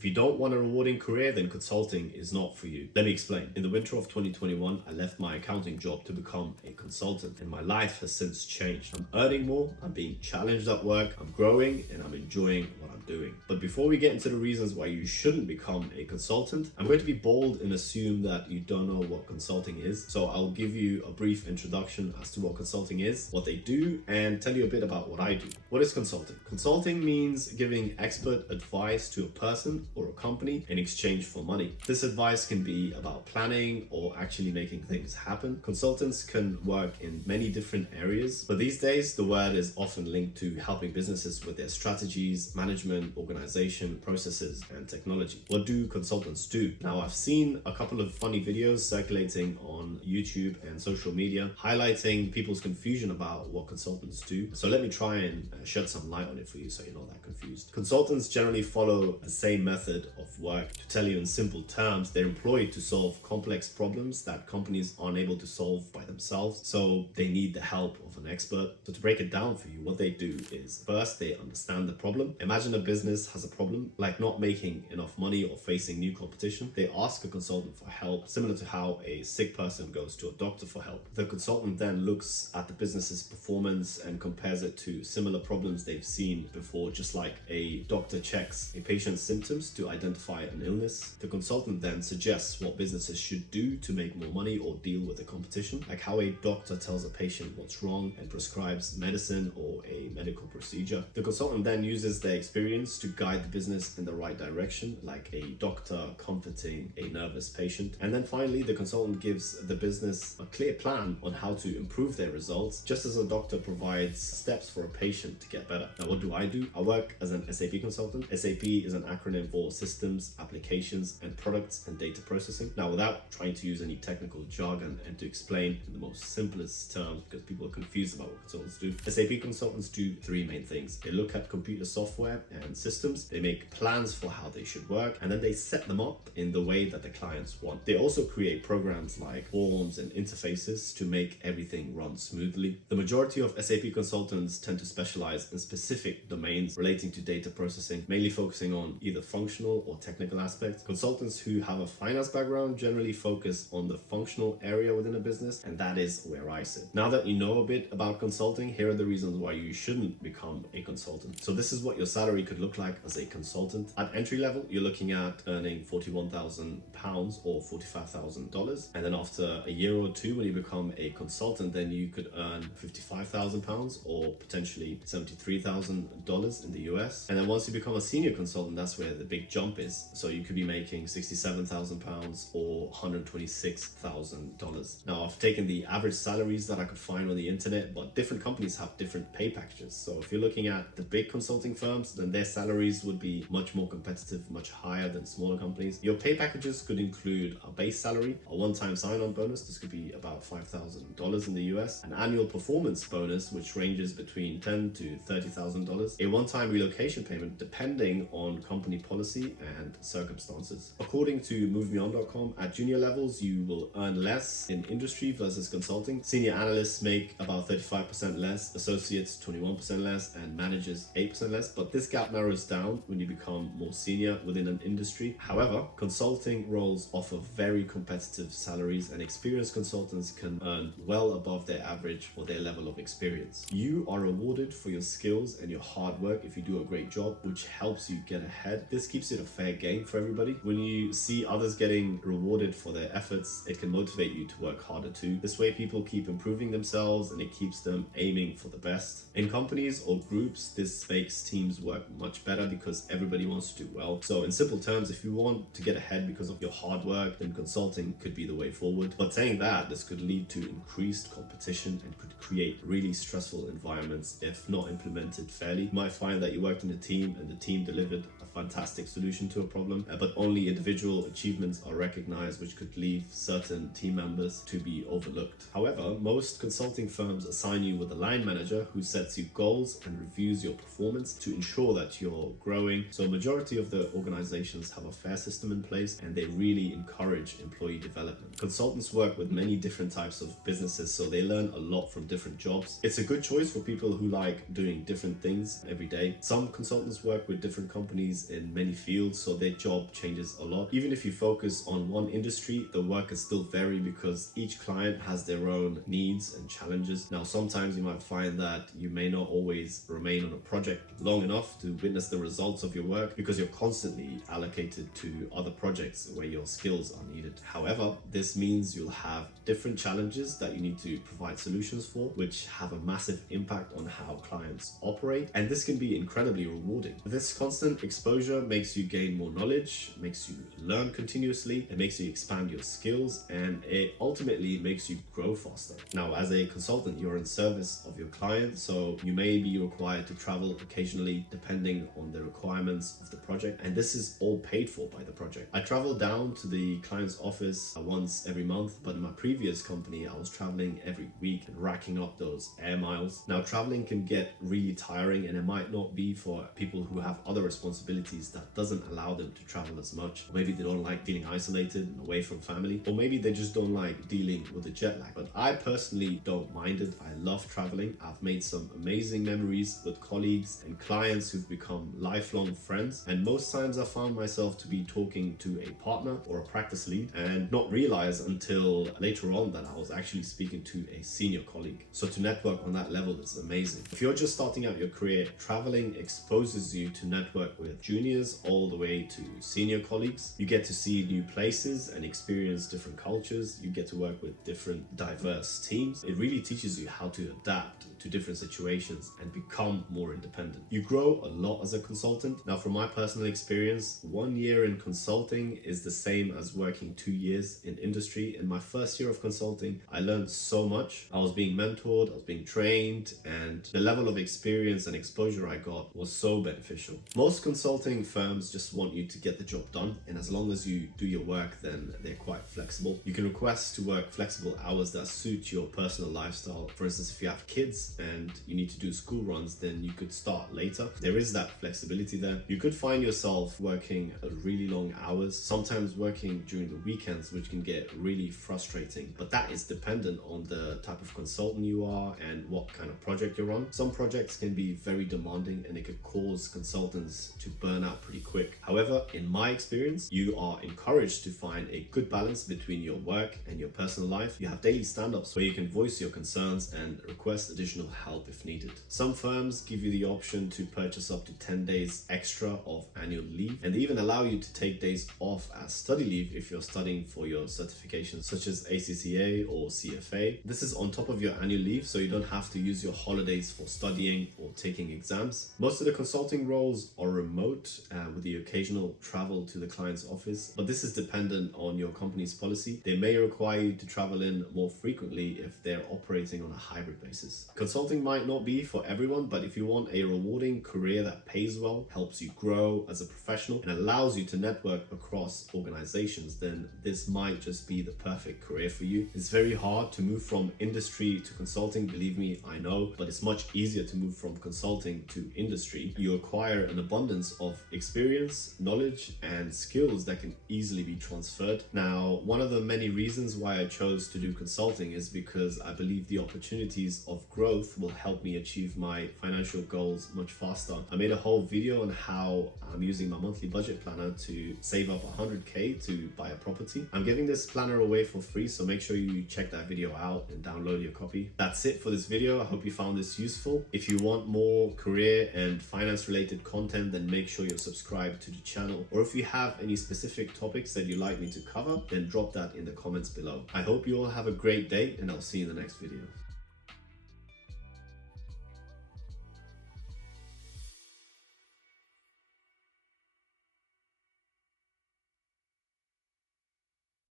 If you don't want a rewarding career, then consulting is not for you. Let me explain. In the winter of 2021, I left my accounting job to become a consultant, and my life has since changed. I'm earning more, I'm being challenged at work, I'm growing, and I'm enjoying what I'm doing. But before we get into the reasons why you shouldn't become a consultant, I'm going to be bold and assume that you don't know what consulting is. So I'll give you a brief introduction as to what consulting is, what they do, and tell you a bit about what I do. What is consulting? Consulting means giving expert advice to a person or a company in exchange for money. This advice can be about planning or actually making things happen. Consultants can work in many different areas, but these days the word is often linked to helping businesses with their strategies, management, organization, processes, and technology. What do consultants do? Now, I've seen a couple of funny videos circulating on YouTube and social media highlighting people's confusion about what consultants do. So let me try and shed some light on it for you so you're not that confused. Consultants generally follow the same method of work. To tell you in simple terms, they're employed to solve complex problems that companies aren't able to solve by themselves, so they need the help of an expert. So to break it down for you, what they do is first they understand the problem. Imagine a business has a problem like not making enough money or facing new competition. They ask a consultant for help, similar to how a sick person goes to a doctor for help. The consultant then looks at the business's performance and compares it to similar problems they've seen before, just like a doctor checks a patient's symptoms to identify an illness. The consultant then suggests what businesses should do to make more money or deal with the competition, like how a doctor tells a patient what's wrong and prescribes medicine or a medical procedure. The consultant then uses their experience to guide the business in the right direction, like a doctor comforting a nervous patient. And then finally, the consultant gives the business a clear plan on how to improve their results, just as a doctor provides steps for a patient to get better. Now, what do? I work as an SAP consultant. SAP is an acronym for Systems, Applications, and Products and Data Processing. Now, without trying to use any technical jargon and to explain in the most simplest terms, because people are confused about what consultants do, SAP consultants do three main things. They look at computer software and systems, they make plans for how they should work, and then they set them up in the way that the clients want. They also create programs like forms and interfaces to make everything run smoothly. The majority of SAP consultants tend to specialize in specific domains relating to data processing, mainly focusing on either functional or technical aspects. Consultants who have a finance background generally focus on the functional area within a business, and that is where I sit. Now that you know a bit about consulting, here are the reasons why you shouldn't become a consultant. So this is what your salary could look like as a consultant. At entry level, you're looking at earning £41,000 or $45,000. And then after a year or two, when you become a consultant, then you could earn £55,000 or potentially $73,000 in the US. And then once you become a senior consultant, that's where the big jump is. So you could be making £67,000 or $126,000. Now, I've taken the average salaries that I could find on the internet, but different companies have different pay packages. So if you're looking at the big consulting firms, then their salaries would be much more competitive, much higher than smaller companies. Your pay packages could include a base salary, a one-time sign-on bonus. This could be about $5,000 in the US, an annual performance bonus, which ranges between $10,000 to $30,000, a one-time relocation payment depending on company policy and circumstances. According to MoveMeOn.com, at junior levels, you will earn less in industry versus consulting. Senior analysts make about 35% less, associates 21% less, and managers 8% less. But this gap narrows down when you become more senior within an industry. However, consulting roles offer very competitive salaries, and experienced consultants can earn well above their average for their level of experience. You are rewarded for your skills and your hard work if you do a great job, which helps you get ahead. This keeps it a fair game for everybody. When you see others getting rewarded for their efforts, it can motivate you to work harder too. This way, people keep improving themselves and it keeps them aiming for the best. In companies or groups, this makes teams work much better because everybody wants to do well. So in simple terms, if you want to get ahead because of your hard work, then consulting could be the way forward. But saying that, this could lead to increased competition and could create really stressful environments if not implemented fairly. You might find that you worked in a team and the team delivered a fantastic solution to a problem, but only individual achievements are recognized, which could leave certain team members to be overlooked. However, most consulting firms assign you with a line manager who sets you goals and reviews your performance to ensure that you're growing. So a majority of the organizations have a fair system in place and they really encourage employee development. Consulting Consultants work with many different types of businesses, so they learn a lot from different jobs. It's a good choice for people who like doing different things every day. Some consultants work with different companies in many fields, so their job changes a lot. Even if you focus on one industry, the work is still vary because each client has their own needs and challenges. Now, sometimes you might find that you may not always remain on a project long enough to witness the results of your work because you're constantly allocated to other projects where your skills are needed. However, this means you'll have different challenges that you need to provide solutions for, which have a massive impact on how clients operate, and this can be incredibly rewarding. This constant exposure makes you gain more knowledge, makes you learn continuously, it makes you expand your skills, and it ultimately makes you grow faster. Now, as a consultant, you're in service of your client, so you may be required to travel occasionally depending on the requirements of the project, and this is all paid for by the project. I travel down to the client's office once every month, but in my previous company I was traveling every week and racking up those air miles. Now, traveling can get really tiring, and it might not be for people who have other responsibilities that doesn't allow them to travel as much. Or maybe they don't like feeling isolated and away from family, or maybe they just don't like dealing with the jet lag. But I personally don't mind it. I love traveling. I've made some amazing memories with colleagues and clients who've become lifelong friends, and most times I found myself to be talking to a partner or a practice lead and not realize until later on that I was actually speaking to a senior colleague. So to network on that level is amazing. If you're just starting out your career, traveling exposes you to network with juniors all the way to senior colleagues. You get to see new places and experience different cultures. You get to work with different diverse teams. It really teaches you how to adapt to different situations and become more independent. You grow a lot as a consultant. Now, from my personal experience, 1 year in consulting is the same as working 2 years in industry. In my first year of consulting, I learned so much. I was being mentored, I was being trained, and the level of experience and exposure I got was so beneficial. Most consulting firms just want you to get the job done, and as long as you do your work, then they're quite flexible. You can request to work flexible hours that suit your personal lifestyle. For instance, if you have kids and you need to do school runs, then you could start later. There is that flexibility there. You could find yourself working really long hours, sometimes working during the weekends, which can get really frustrating, but that is dependent on the type of consultant you are and what kind of project you're on. Some projects can be very demanding and it could cause consultants to burn out pretty quick. However, in my experience, you are encouraged to find a good balance between your work and your personal life. You have daily stand-ups where you can voice your concerns and request additional help if needed. Some firms give you the option to purchase up to 10 days extra of annual leave, and they even allow you to take days off as study leave if you're studying for your certifications such as ACCA or CFA. This is on top of your annual leave, so you don't have to use your holidays for studying or taking exams. Most of the consulting roles are remote with the occasional travel to the client's office, but this is dependent on your company's policy. They may require you to travel in more frequently if they're operating on a hybrid basis. Consulting might not be for everyone, but if you want a rewarding career that pays well, helps you grow as a professional, and allows you to network across organizations, then this might just be the perfect career for you. It's very hard to move from industry to consulting, believe me, I know, but it's much easier to move from consulting to industry. You acquire an abundance of experience, knowledge, and skills that can easily be transferred. Now, one of the many reasons why I chose to do consulting is because I believe the opportunities of growth will help me achieve my financial goals much faster. I made a whole video on how I'm using my monthly budget planner to save up 100k to buy a property. I'm giving this planner away for free, so make sure you check that video out and download your copy. That's it for this video. I hope you found this useful. If you want more career and finance related content, then make sure you're subscribed to the channel. Or if you have any specific topics that you'd like me to cover, then drop that in the comments below. I hope you all have a great day, and I'll see you in the next video.